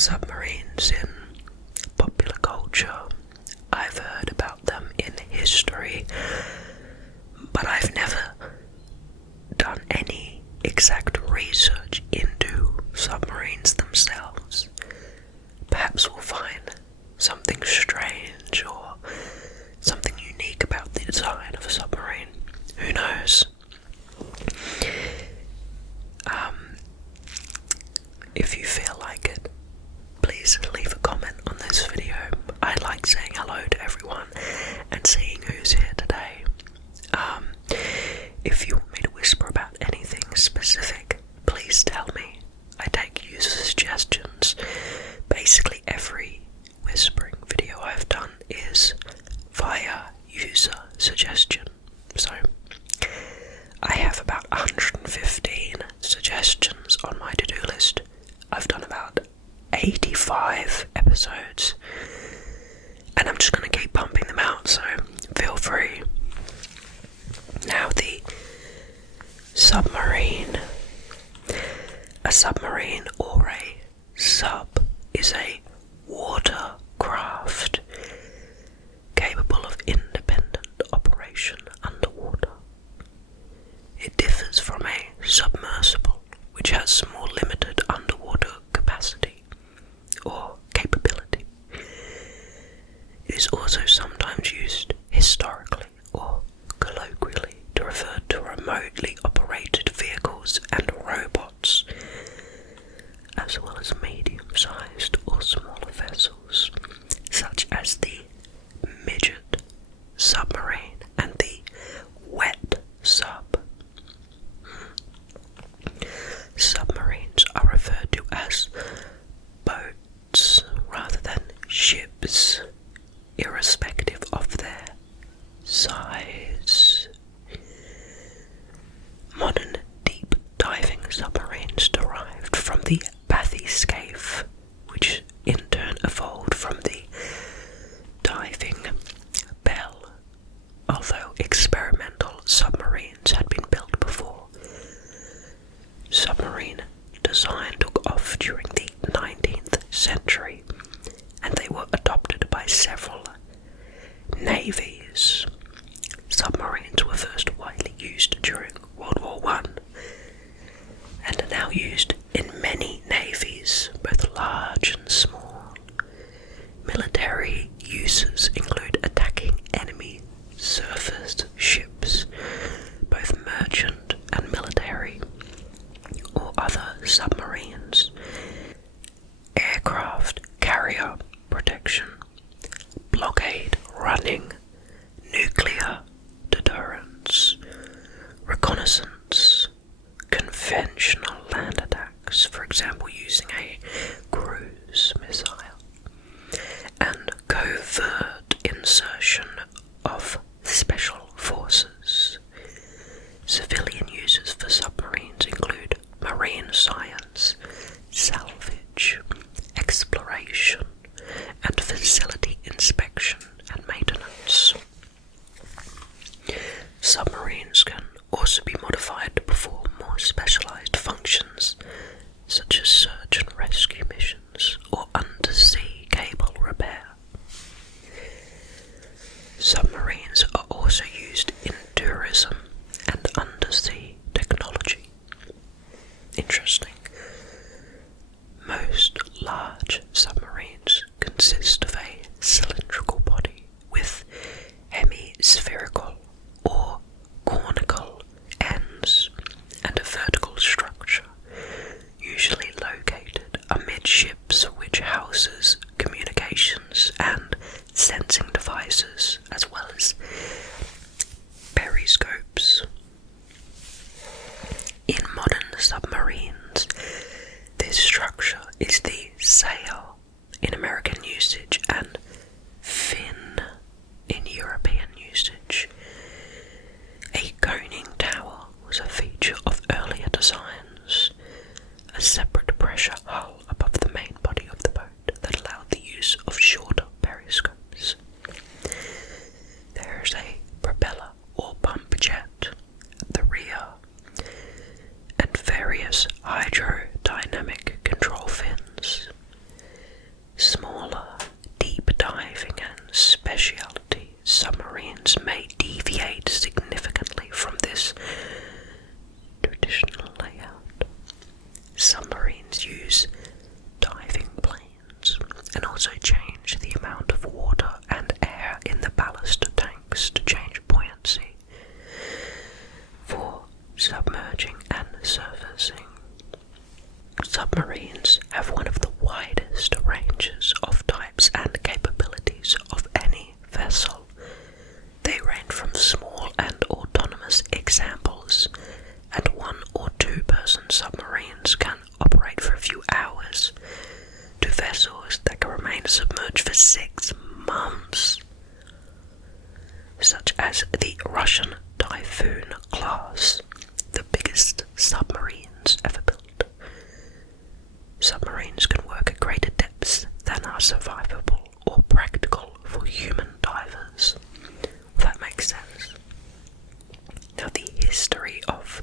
Submarines in popular culture. I've heard about them in history, but I've never done any exact research into submarines themselves. Perhaps we'll find something strange or something unique about the design of a submarine. Who knows? If you feel like it, please leave a comment on this video. I like saying hello to everyone and seeing who's here today. If you want me to whisper about anything specific, please tell me. I take user suggestions. Basically every whispering video I've done is via user suggestion. So I have about 115 suggestions on my to-do list. I've done about 85 episodes, and I'm just going to keep pumping them out, so feel free. Now, the submarine. A submarine or a sub is a watercraft capable of independent operation underwater. It differs from a submersible, which has more limited underwater capacity or capability. It is also sometimes used historically or colloquially to refer to remotely operated vehicles and robots, as well as medium-sized or smaller vessels, such as the midget submarine and the wet sub. Submarines are referred to as boats rather than ships, irrespective of their size. Modern deep diving submarines derived from the bathyscaphe, which in turn evolved from the diving bell, although experimental submarines had been built before. Submarine design took off during the 19th century, and they were adopted by several navies. Submarines were first widely used during World War I, and are now used in many navies, both large and small. Military uses include attacking enemy surface ships, both merchant and military, or other submarines, aircraft carrier protection, blockade running, nuclear deterrence, reconnaissance, conventional land attacks, for example using a cruise missile, and covert insertion of special forces. Civilian uses for submarines include marine science, salvage, exploration, and facility inspection and maintenance. Submarines can also be modified to perform more specialized functions, such as search and rescue missions or undersea cable repair. Submarines are also used in tourism and undersea technology. Interesting. Most large submarines consist of a cylindrical body with hemispherical or conical ends and a vertical structure, usually located amidships, which houses communications and sensing devices, as well as periscopes. In modern submarines, this structure is the sail in American usage and fin in European usage. A coning tower was a feature of earlier designs, a separate pressure hull above the main body of the boat that allowed the use of shorter periscopes. There is a propeller or pump jet at the rear, and various hydrodynamic control fins. submarines use diving planes and also change the amount of water and air in the ballast tanks to change buoyancy for submerging and surfacing. Submarines have one of the widest ranges of types and capabilities of any vessel. They range from small and autonomous examples, and 1 or 2 person submarines can operate for a few hours, to vessels that can remain submerged for 6 months, such as the Russian Typhoon class, the biggest submarines ever built. Submarines can work at greater depths than are survivable or practical for human divers. Well, that makes sense. Now, the history of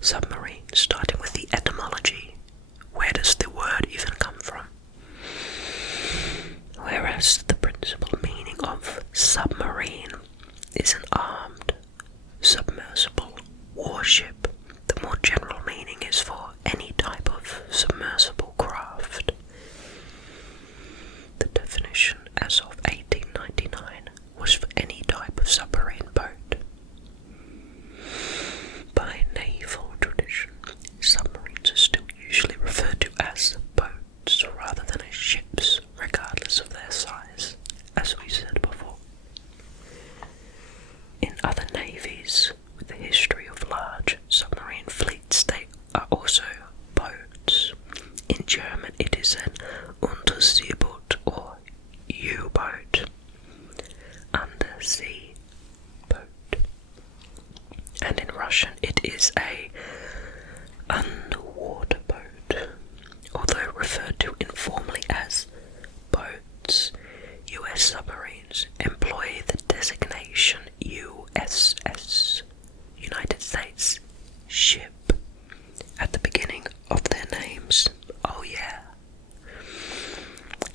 submarines, starting with the etymology. Where does the word even come from? Whereas the principal meaning of submarine is an armed, submersible warship, the more general meaning is for any type of submersible craft. The definition as of 1899 was for any type of submarine boat. By naval tradition, submarines are still usually referred to as boats rather than as ships, regardless of their size, as we said before. In other navies with a history of large submarine fleets, they are also boats. In German it is an Unterseeboot or U-boat, undersea boat. And in Russian it is a underwater boat. Although referred to informally as boats, US submarines employ the designation USS, United States ship, at the beginning of their names. Oh yeah.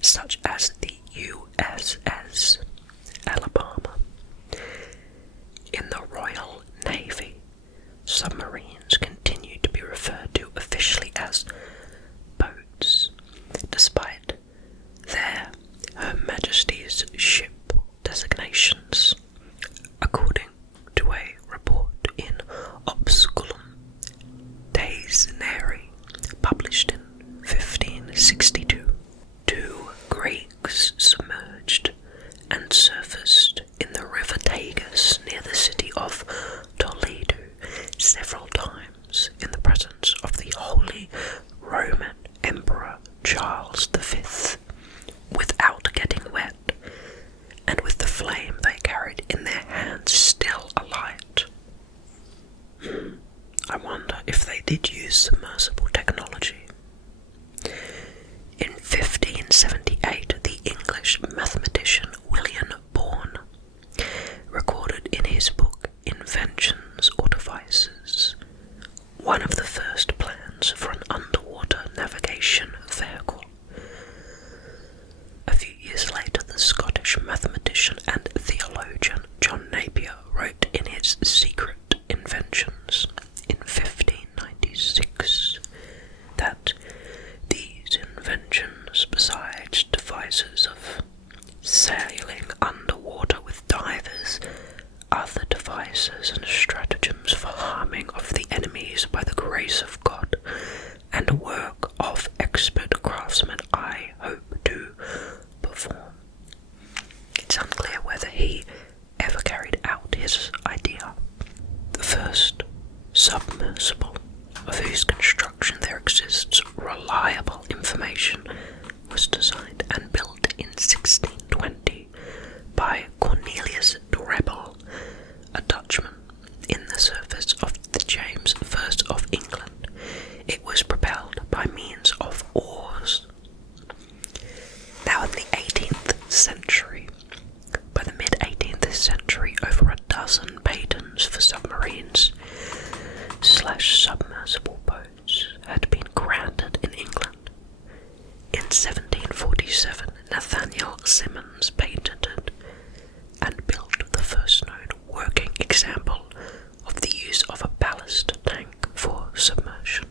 Such as the USS Alabama. In the Royal Navy, submarines continue to be referred to officially as boats, despite their Her Majesty's ship designations. According to a report in Opusculum Dictionary, published in 1562, 2 Greeks submerged and surfaced in the river Tagus near the city of Toledo several times in the presence of the Holy Roman Emperor Charles V, without getting wet, and with the flame they carried in their hands still alight. I wonder if they did use submersible technology. In 1578, the English mathematician William Bourne recorded in his book Inventions or Devices one of the first plans for an underwater navigation vehicle. A few years later, the Scottish mathematician and theologian John Napier wrote in his Secret Inventions in 1596 that these inventions, besides devices of sailing underwater with divers, other devices and stratagems for harming of the enemies by the grace of God, and work of expert craftsmen, I hope to perform. It's unclear whether he ever carried out his idea. The first submersible, of whose construction there exists reliable information, was designed and built in 1620 by Cornelius Drebbel, a Dutchman, in the service of the James I of England. It was propelled by means of oars. Now in the 18th century, by the mid-18th century, over a dozen patents for submarines / submersible boats had been granted in England. In 1747, Nathaniel Simmons patented and built the first known working example of the use of a ballast tank for submersion.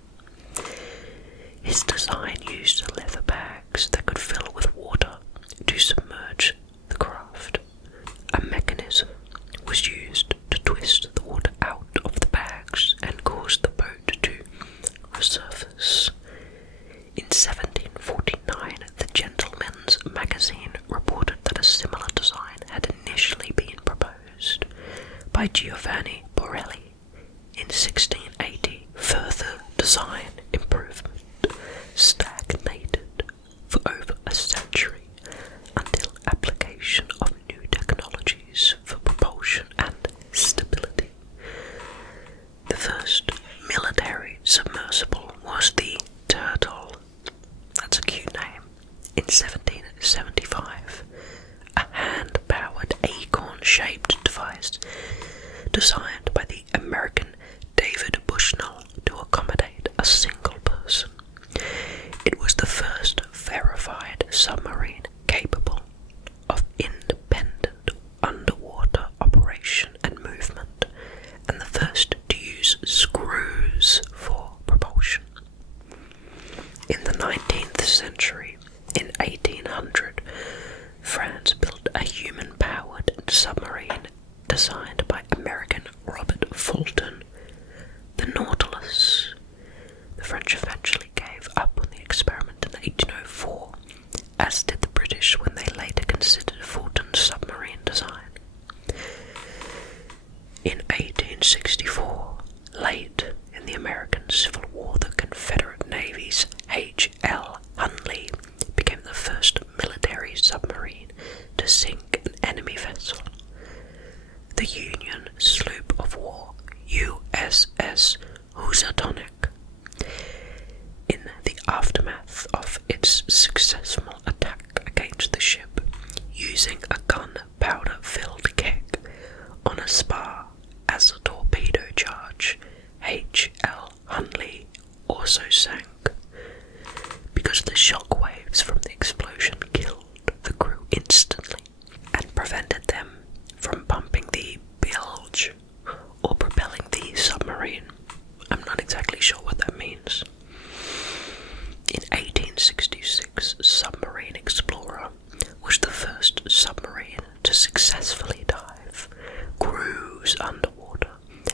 His design used leather bags that could fill with water to submerge the craft. A mechanism was used to twist the water out of the bags and cause the boat to resurface. In 1749, the Gentleman's Magazine reported that a similar design had initially been proposed by Giovanni Borelli. In 1680, further design improvement stagnated for over a century until application of new technologies for propulsion and stability. The first military submersible was the Turtle. That's a cute name. In 1775, a hand-powered acorn-shaped device designed by the American David Bushnell to accommodate a single person. It was the first verified submarine capable of independent underwater operation and movement, and the first to use screws for propulsion. In the 19th century, in 1800, France built a human-powered submarine designed by American Robert Fulton, the Nautilus. The French eventually gave up on the experiment in 1804, as did the British when they later considered Fulton's submarine design. In 1864, late in the American Civil War, the Confederate Navy's H.L. Hunley became the first military submarine to sink an enemy vessel. The Union sloop of war USS Housatonic. In the aftermath of its successful attack against the ship, using a gunpowder-filled keg on a spar as a torpedo charge, H.L. Hunley also sank. Because the shock waves from the explosion killed the crew instantly and prevented them from pumping the bilge or propelling the submarine. I'm not exactly sure what that means. In 1866, Submarine Explorer was the first submarine to successfully dive, cruise underwater,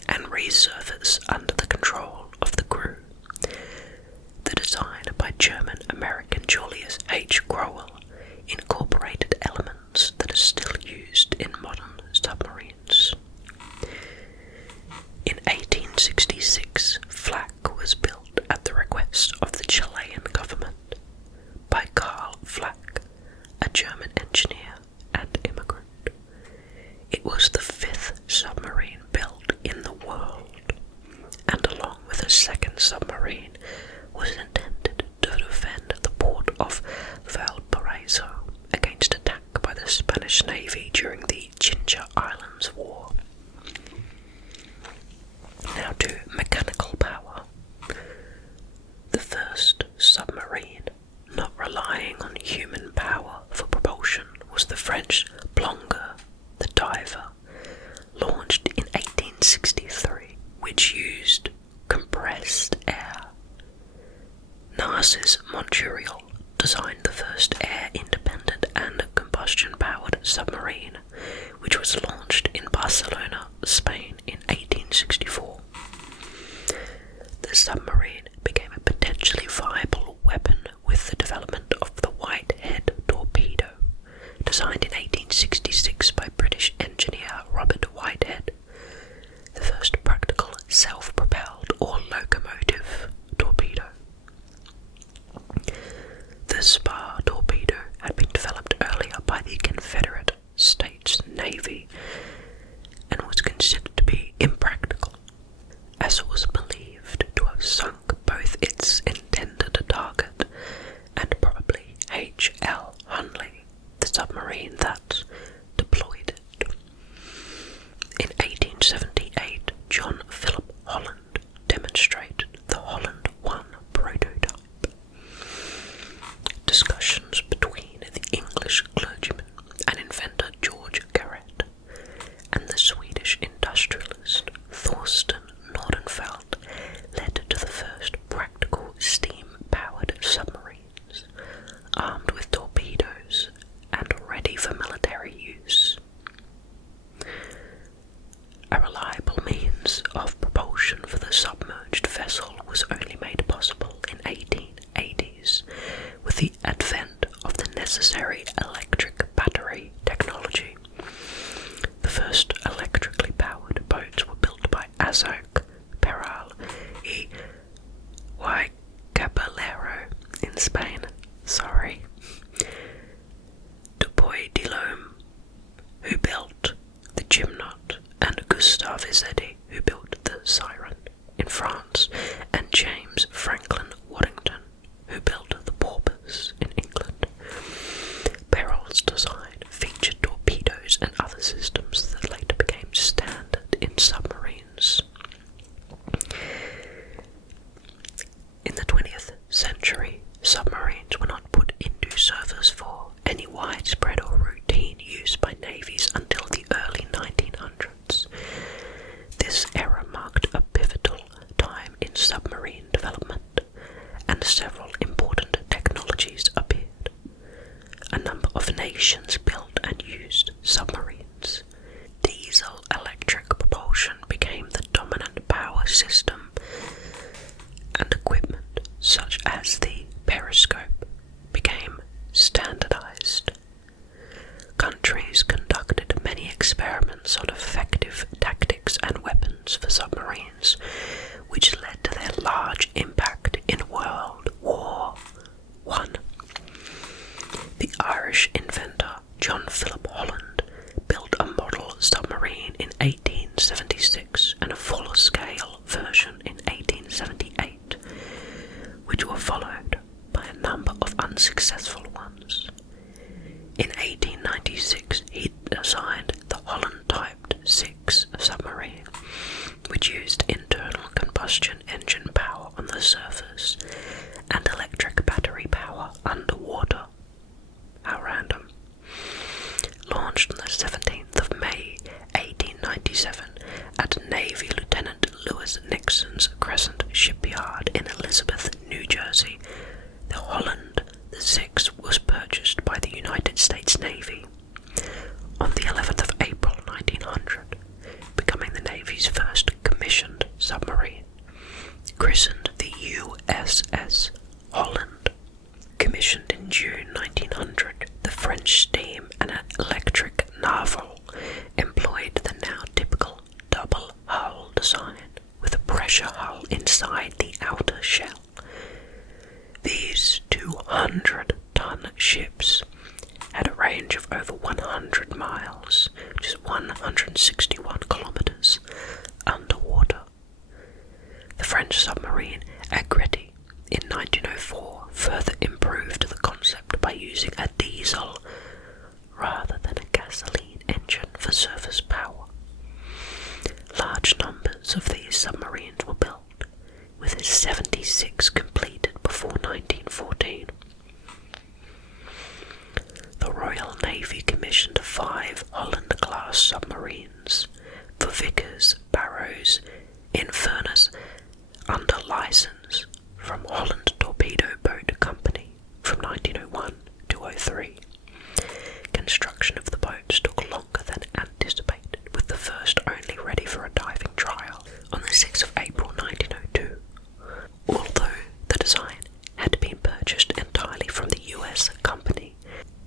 and resurface under the control of the crew. The design by German-American Julius H. Crowell incorporated elements that are still used in modern submarines. In 1866, Flak was built at the request of the Chilean government by Karl Flak, a German engineer and immigrant. It was the fifth submarine built in the world, and along with a second submarine, was intended to defend the port of Valparaiso against attack by the Spanish Navy during the Ginger Islands War. Now to mechanical power. The first submarine not relying on human power for propulsion was the French Plongeon, the Diver, launched in 1863, which used compressed air. NASA's Montreal designed the first air-independent and combustion-powered submarine, which was launched in Barcelona, Spain in 1864. The submarine became a potentially viable weapon with the development of the Whitehead torpedo, designed in 1866 by British engineer Robert Whitehead, the first practical self-propelled or locomotive torpedo. The spar torpedo had been developed earlier by the Confederate States Navy and was considered to be impractical, as it was believed to have sunk both its intended target and probably H.L. Hunley, the submarine that deployed it. In 1878, John Philip Holland demonstrated the Holland 1 prototype. Discussions between the English clergyman and inventor George Garrett and the Swedish industrialist Thorsten Nordenfelt led to the first practical Why, Caballero in Spain, sorry. Dupuy de Lome, who built the Gymnot, and Gustave Izzetti, who built the Siren in France, and James Franklin Waddington, who built the Porpoise in England. Beryl's design featured torpedoes and other systems that later became standard in submarines. In the 20th century, submarines were not put into service for any widespread or routine use by navies until the early 1900s. This era marked a pivotal time in submarine development, and several important technologies appeared. A number of nations built and used submarines. Diesel-electric propulsion became the dominant power system, and equipment such as the periscope became standardized. Countries conducted many experiments on effective tactics and weapons for submarines, which led to their large impact in World War I. The Irish inventor John Philip Holland built a model submarine in 1876 and a full-scale version in 1878, which were followed by a number of unsuccessful ones. In 1896, he designed the Holland-typed 6 submarine, which used internal combustion engine power on the surface and electric battery power underwater. How random. Launched on the 17th of May 1897 at Navy Lieutenant Lewis Nixon's Crescent Shipyard in Elizabeth, New Jersey, the Holland the 6 was purchased by the United States Navy on the 11th of April 1900, becoming the Navy's first commissioned submarine, christened the USS Holland. Commissioned in June 1900, the French steam and electric naval employed the now typical double hull design with a pressure hull inside the outer shell. These 200-ton ships had a range of over 100 miles, which is 161 kilometers, underwater. The French submarine Agretti in 1904 further improved the concept by using a diesel rather than a gasoline engine for surface power. Large numbers of these submarines were built, with 76 completed before 1914. The Royal Navy commissioned 5 Holland-class submarines for Vickers, Barrows, Inverness under license from Holland Torpedo Boat Company from 1901 to 03. Construction of the boats took longer than anticipated, with the first only ready for a diving trial on the 6th of April 1902. Although the design had been purchased entirely from the US company,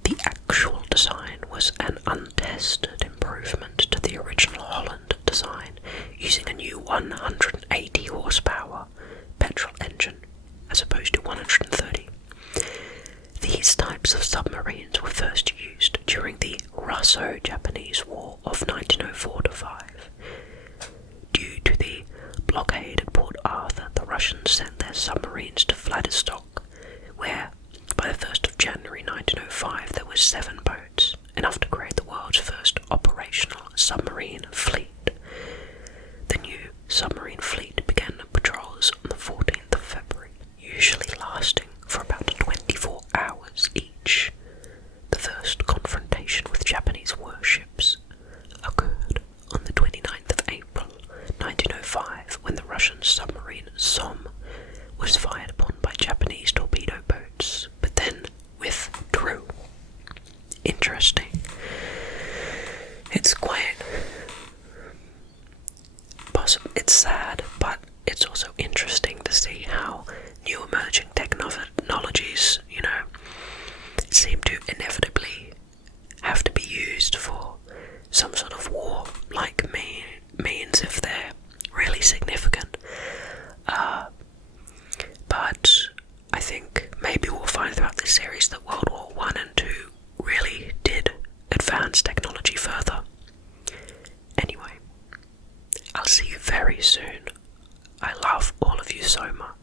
the actual design was an untested improvement to the original Holland design, using a new 180 horsepower petrol engine as opposed to 130. These types of submarines were first used during the Russo-Japanese War of 1904-5. Due to the blockade at Port Arthur, the Russians sent their submarines to Vladivostok, where, by the 1st of January 1905, there were 7 boats, enough to create the world's first operational submarine fleet. The new submarine fleet began patrols on the 14th of February, usually lasting for about 24 hours each. The first confrontation with Japanese warships occurred on the 29th of April 1905, when the Russian submarine Somme was fired upon by Japanese torpedo boats, but then withdrew. Interesting. It's it's sad, but it's also interesting to see how new emerging technologies, seem to inevitably have to be used for some sort of war-like means if they're really significant. But think maybe we'll find throughout this series that World War I and II really did advance technology further. Anyway, I'll see you very soon. I love all of you so much.